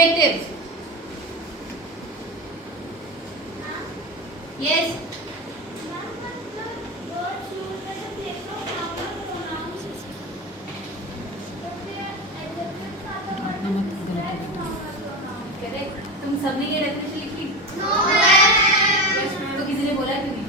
adjectives. Yes. Correct. तुम सबने ये डेफिनेशन लिखी? No ma'am. तो किसी ने बोला क्यों नहीं?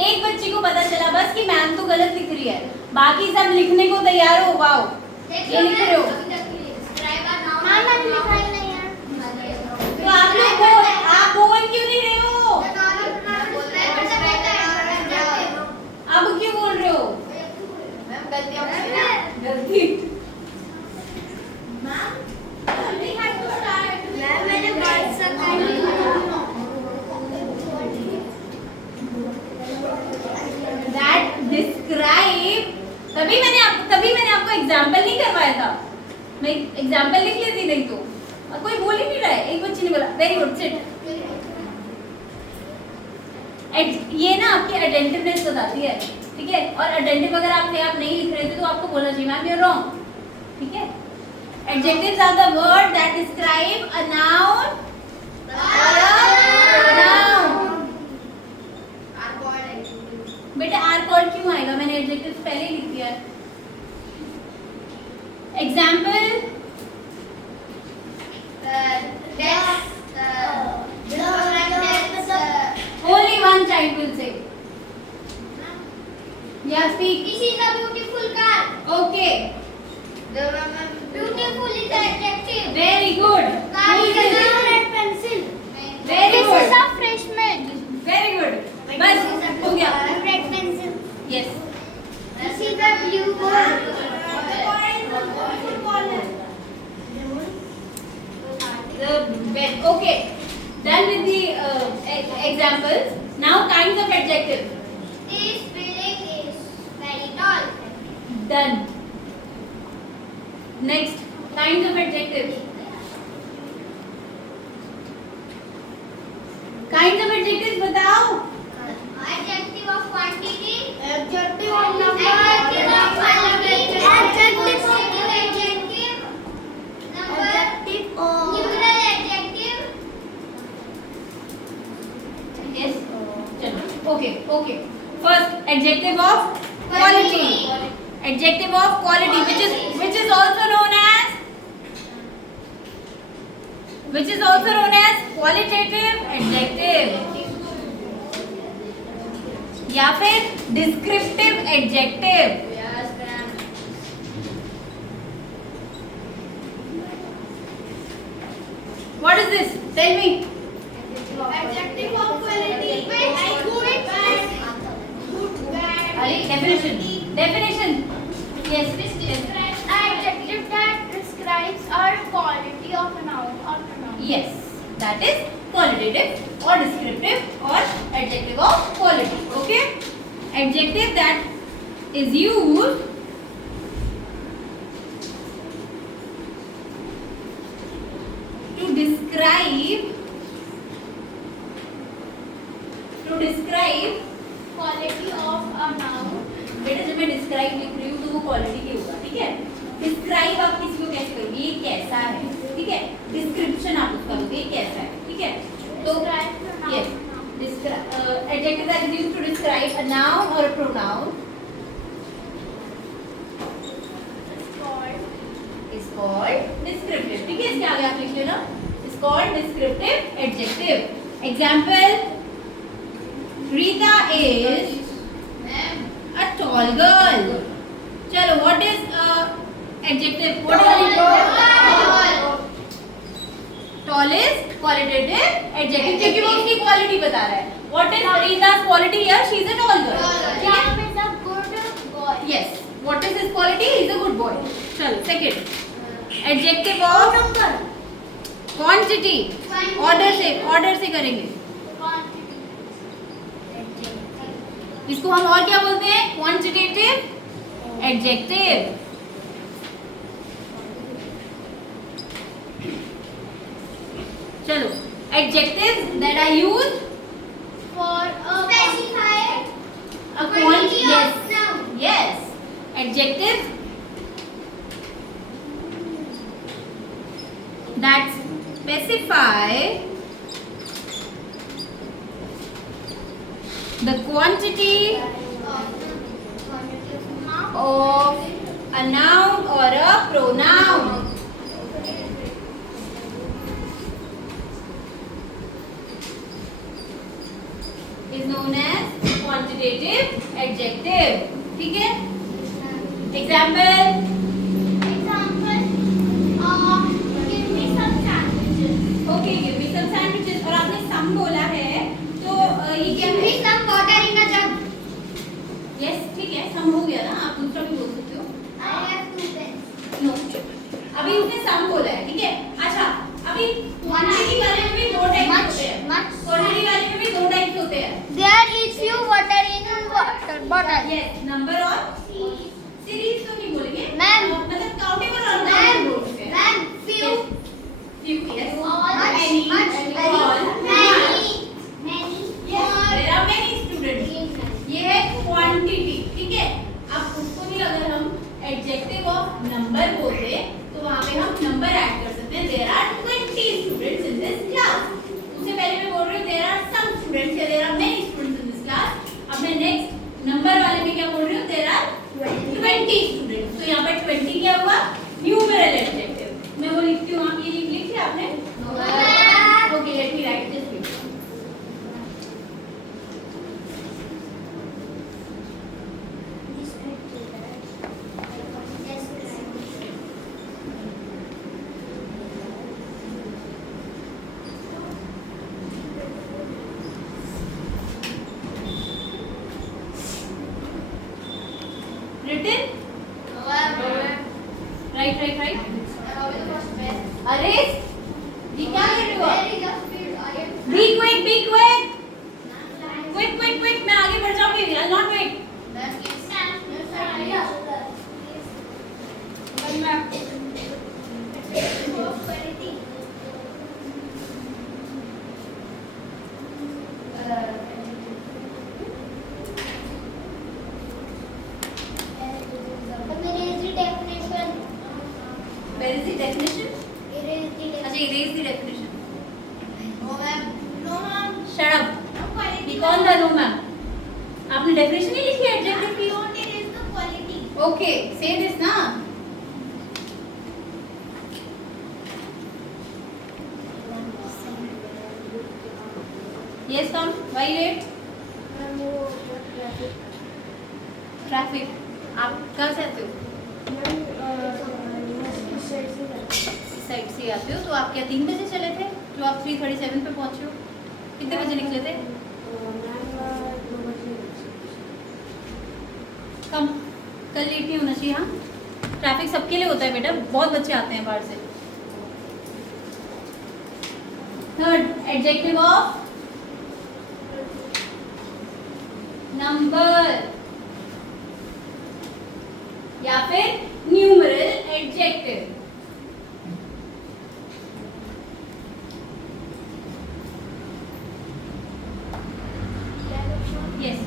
एक बच्ची को पता चला बस कि मैम तो गलत लिख रही है, बाकी सब लिखने को तैयार हो. वाओ, ये लिख रहे हो. तो आप लोग आप बोल क्यों नहीं रहे हो? अब क्यों बोल रहे हो? गलती. That describe. तभी मैंने आपको एग्जाम्पल नहीं करवाया था. मैं एग्जाम्पल लिख लेती, नहीं तो कोई बोल ही नहीं रहा है. एक बच्ची ने बोला वेरी गुड सिट. ये ना आपकी अटेंटिवनेस बताती है, ठीक है. और अटेंटिव अगर आप नहीं लिख रहे थे तो आपको बोलना चाहिए मैम यू आर रॉन्ग, ठीक है. Adjectives are the word that describe a noun or a pronoun. बेटा आर कॉल्ड क्यों आएगा? मैंने एडजेक्टिव्स पहले ही लिख दिया है. Example. Only one child will say. Yeah, speak. This is a beautiful car. Okay. Beautiful is an adjective. Very good. Car Who is a said it? red pencil. Very This good. is a fresh milk. Very good. बस हो गया. Red pencil. Yes. This is a blue ball. Okay. Done with the examples. Now kinds of adjectives. This building is very tall. Done. Next, kinds of adjectives. Kinds of adjectives बताओ. Adjective of quantity. Adjective of number. Adjective of quality. Adjective of Adjective. Number. Adjective of Plural adjective. Yes. चलो. Okay. First, adjective of quality. Adjective of quality, which is also known as qualitative adjective या फिर descriptive adjective. Yes, ma'am. What is this? Tell me. Adjective of quality. Like good, bad. Good, bad. Definition. Yes. Adjective that describes our quality of a noun or pronoun. Yes. That is qualitative or descriptive or adjective of quality. Okay. Adjective that is used to describe Quality of a noun. बेटा जब मैं describe लिख रही हूँ तो वो quality की होगा, ठीक है. डिस्क्राइब आप किसी को कैसे करोगे? ये कैसा है, ठीक है. डिस्क्रिप्शन आप उसका दोगे ये कैसा है, ठीक है. तो yes, adjective that is used to describe a noun or a pronoun is called descriptive. ठीक है, इसके आगे आप लिख लेना. Is called descriptive adjective. Example: Rita is a tall girl. चलो, what is adjective? What is tall is qualitative adjective क्योंकि वो उसकी क्वालिटी बता रहा है. What is Rita's quality here? She is a tall girl. ठीक है? Ram is a good boy. Yes. What is his quality? He is a good boy. चलो, second. Adjective of quantity. Order से करेंगे. इसको हम और क्या बोलते हैं? Quantitative adjective. चलो, adjectives that are used For a specify a quantity. Yes. Adjectives that specify the quantity of a noun or a pronoun. Is known as quantitative adjective. ठीक है? Example. Give me some sandwiches. Okay, give me some sandwiches. और आपने some बोला है, तो ये क्या Give है? me some water in a jug. Yes, ठीक है, some हो गया ना, आप दूसरा भी बोल सकते हो. I have 2 pens. No. अभी उसने some बोला है, ठीक है? अच्छा, अभी quantity वाले में भी 2 टाइप होते हैं. Quantity वाले में भी 2 टाइप होते हैं. There is few water in water bottle. Yes, number और series तो नहीं बोलेंगे. Ma'am. मतलब countable और uncountable बोल सकते हैं. Ma'am, few. Few, yes. Many. All. Many. Yes, there are many students. ये है क्वांटिटी, ठीक है? अब उसको भी अगर हम एडजेक्टिव ऑफ नंबर बोलते तो वहाँ पे हम नंबर ऐड कर सकते हैं. There are 20 students in this class. उससे पहले मैं बोल रही हूँ there are some students या there are many students in this class. अब मैं नेक्स्ट नंबर वाले में क्या बोल रही हूँ? There are 20 students. तो यहाँ पर 20 क्या हुआ? Numeral adjective. मैं वो लिखती हूँ, आप ये लिखी आपने? Okay, let me write this. Written? Right. अरे ये क्या कर रहे हो आप? Be quick. Quick. मैं आगे बढ़ जाऊंगी. I'll not wait. Where is the definition? अच्छा, erase the definition. Shut up. Be called the no ma'am. आपने definition नहीं लिखी है adjective की? Okay, say this ना. Yes, come. Why late? Traffic. आप कहाँ से आते हो? इस साइड से आते हो, तो आप क्या 3 बजे चले थे जो आप 3:37 पे पहुंचे हो? कितने बजे निकले थे? कम, कल लेट नहीं होना चाहिए. हाँ, ट्रैफिक सबके लिए होता है बेटा, बहुत बच्चे आते हैं बाहर से. थर्ड, एडजेक्टिव ऑफ नंबर या फिर numeral adjective. Yes,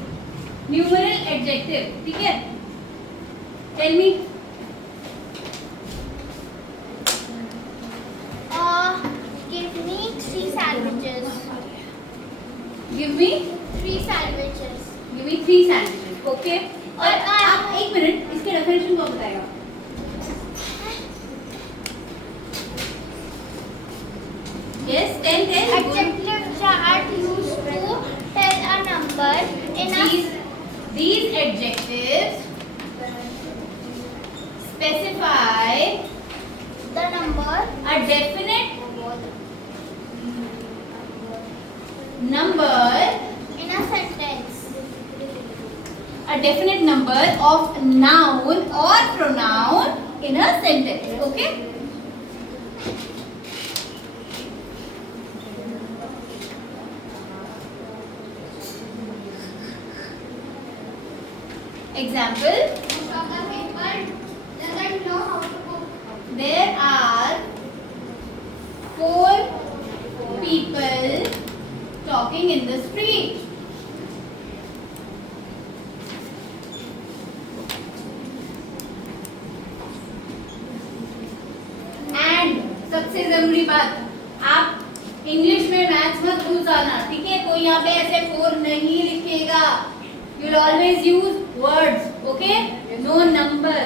numeral adjective, ठीक है? Tell me. Give me 3 sandwiches. Give me 3 sandwiches. Give me 3 sandwiches. Okay, और और आप 1 मिनट इसके डेफिनेशन को बताएगा. Yes, 10. Adjectives are used to tell a number in a These adjectives specify the number a definite number, in a sentence. a definite number of noun or pronoun in a sentence. Okay? Example, there are 4 people talking in the street. सबसे जरूरी बात, आप English में maths मत भूल जाना, ठीक है? कोई यहाँ पे ऐसे 4 नहीं लिखेगा, you will always use words, okay? No number.